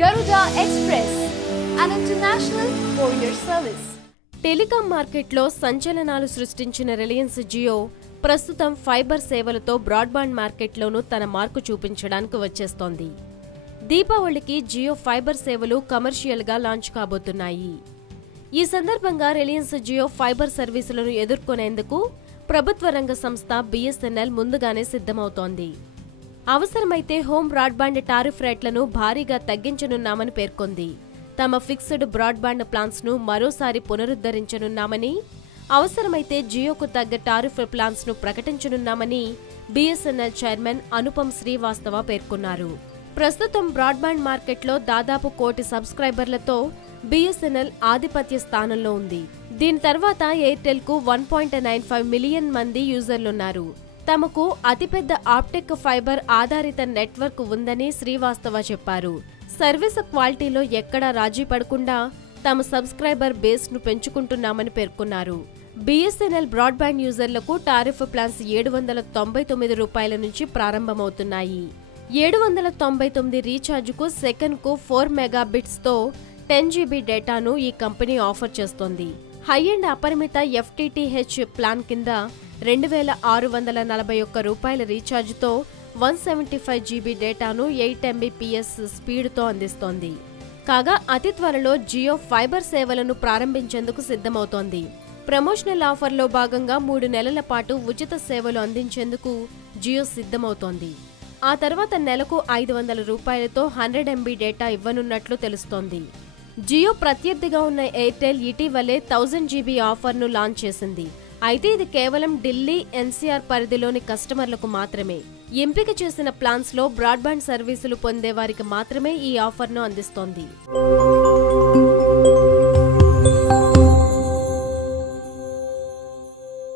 Garuda Express, an international courier service. Telecom మార్కెట్లో సంచలనాలు సృష్టించిన Reliance Jio ప్రస్తుతం ఫైబర్ సేవలతో బ్రాడ్బాండ్ మార్కెట్లోనూ తన మార్కు చూపించడానికి వచ్చేస్తోంది. దీపావళికి జియో ఫైబర్ సేవలు కమర్షియల్గా లాంచ్ కాబోతున్నాయి. ఈ సందర్భంగా రిలయన్స్ జియో ఫైబర్ సర్వీసులను ఎదుర్కొనేందుకు ప్రభుత్వ రంగ సంస్థ బిఎస్ఎన్ఎల్ ముందుగానే సిద్ధమవుతోంది. అవసరమైతే హోమ్ బ్రాడ్బాండ్ టారిఫ్ రేట్లను భారీగా తగ్గించనున్నామని పేర్కొంది. తమ ఫిక్స్డ్ బ్రాడ్బాండ్ ప్లాన్స్ ను మరోసారి పునరుద్ధరించనున్నామని, అవసరమైతే జియోకు తగ్గ టారిఫ్ ప్లాన్స్ ను ప్రకటించనున్నామని బిఎస్ఎన్ఎల్ చైర్మన్ అనుపమ్ శ్రీవాస్తవ పేర్కొన్నారు. ప్రస్తుతం బ్రాడ్బాండ్ మార్కెట్లో దాదాపు 1 కోటి సబ్స్క్రైబర్లతో బిఎస్ఎన్ఎల్ ఆధిపత్య స్థానంలో ఉంది. దీని తర్వాత ఎయిర్టెల్ కు 1.95 మిలియన్ మంది యూజర్లున్నారు. తమకు అతిపెద్ద ఆప్టిక్ ఫైబర్ ఆధారిత నెట్వర్క్ ఉందని శ్రీవాస్తవ చెప్పారు. సర్వీస్ క్వాలిటీలో ఎక్కడా రాజీ పడకుండా తమ సబ్స్క్రైబర్ బేస్ ను పెంచుకుంటున్నామని పేర్కొన్నారు. బిఎస్ఎన్ఎల్ బ్రాడ్బాండ్ యూజర్లకు టారిఫ్ ప్లాన్స్ 799 రూపాయల నుంచి ప్రారంభమవుతున్నాయి. 799 రీఛార్జ్కు సెకన్కు 4 మెగాబిట్స్తో 10 GB డేటాను ఈ కంపెనీ ఆఫర్ చేస్తోంది. హై అండ్ అపరిమిత FTTH ప్లాన్ కింద 2641 రూపాయల రీఛార్జ్తో 175 GB డేటాను 8 Mbps స్పీడ్తో అందిస్తోంది. కాగా అతి త్వరలో జియో ఫైబర్ సేవలను ప్రారంభించేందుకు సిద్ధమవుతోంది. ప్రమోషనల్ ఆఫర్లో భాగంగా 3 నెలల పాటు ఉచిత సేవలు అందించేందుకు జియో సిద్ధమవుతోంది. ఆ తర్వాత నెలకు 500 రూపాయలతో 100 MB డేటా ఇవ్వనున్నట్లు తెలుస్తోంది. జియో ప్రత్యర్థిగా ఉన్న ఎయిర్టెల్ ఇటీవలే 1000 GB ఆఫర్ను లాంచ్ చేసింది. అయితే ఇది కేవలం ఢిల్లీ ఎన్సీఆర్ పరిధిలోని కస్టమర్లకు మాత్రమే. ఎంపిక చేసిన ప్లాన్స్ లో బ్రాడ్బాండ్ సర్వీసులు పొందే వారికి మాత్రమే ఈ ఆఫర్ను అందిస్తోంది.